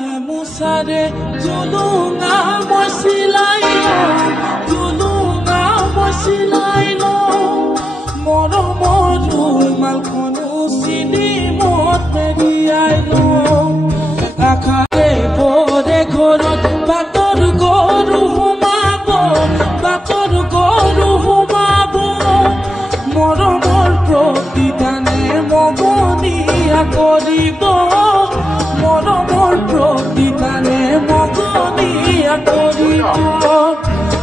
গামোচাৰে জুলুঙা মই চিলাই লওঁ, জুলুঙা মই চিলাই লওঁ, মৰমৰ ৰুমালখনো চিনি মত মেৰিয়াই লওঁ। আশাৰে ভৰে ঘৰত বাটৰ গৰু সোমাব, বাটৰ গৰু সোমাব, মৰমৰ প্ৰতিদানে মগনীয়া কৰিব, মৰমৰ প্ৰতিদানে মগনীয়া কৰিব।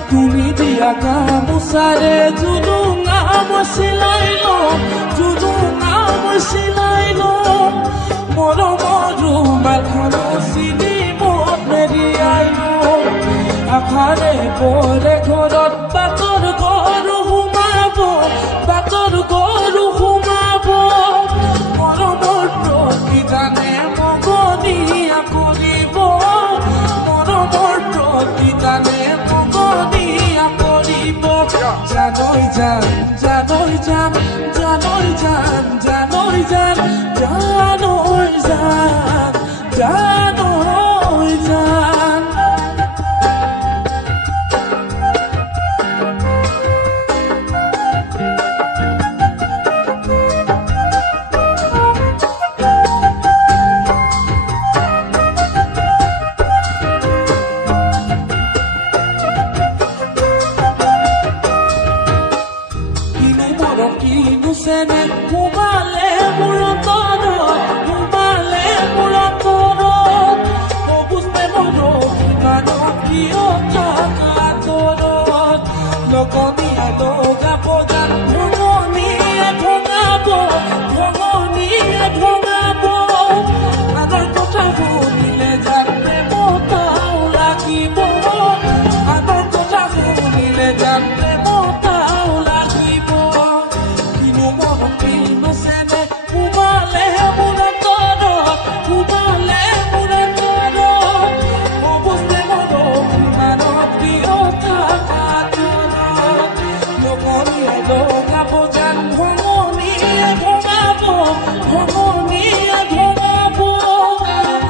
তুমি দিয়া গামোচাৰে জুলুঙা মই চিলাই লওঁ, জুলুঙা মই চিলাই লওঁ, মৰমৰ ৰুমালখনো চিনি মত মেৰিয়াই লওঁ। আশাৰে ভৰে ঘৰত বাটৰ গৰু সোমাব, বাটৰ গৰু সোমাব, মৰমৰ প্ৰতিদানে মগনীয়া কৰিব, মৰমৰ প্ৰতিদানে মগনীয়া কৰিব। জানৈ জান, জানৈ জান, জানৈ জান, জানৈ জান, জানৈ জান, জানৈ জান। কিনুচেনে সোমালে মোৰ অন্তৰত, সোমালে মোৰ অন্তৰত, সবুজ প্ৰেমৰ অভিমানত কিয় থাকা আঁতৰত। লগনীয়া লগাব গান ভঙনীয়ে ভঙাব, ভঙনীয়ে ভঙাব, আনৰ কথা শুনিলে জান প্ৰেমতাও লাগিব, আনৰ কথা শুনিলে জান প্ৰেমতাও লাগিব। কিনুচেনে সোমালে মোৰ অন্তৰত, সোমালে মোৰ অন্তৰত, সবুজ প্ৰেমৰ অভিমানত কিয় থাকা আঁতৰত। লগনীয়ে লগাব গান ভঙনীয়ে ভঙাব, ভঙনীয়ে ভঙাব,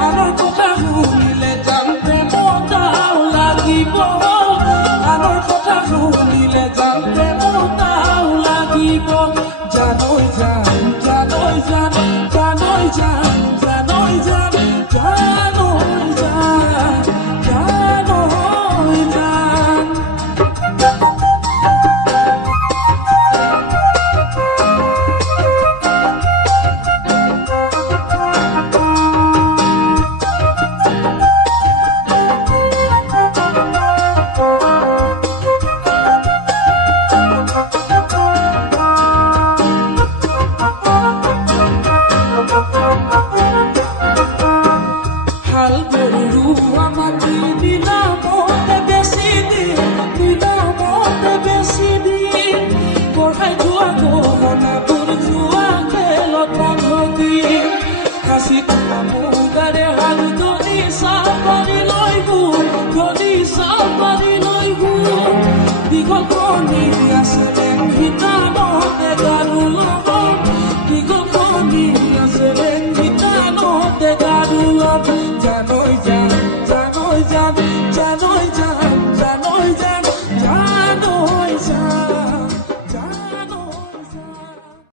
আনৰ কথা শুনিলে জান প্ৰেমতাও লাগিব, আনৰ কথা শুনিলে জান প্ৰেমতাও লাগিব। জানৈ জান, জানৈ জান, জানৈ জান, জানৈ জান, জানৈ জান, জানৈ জান। দীঘল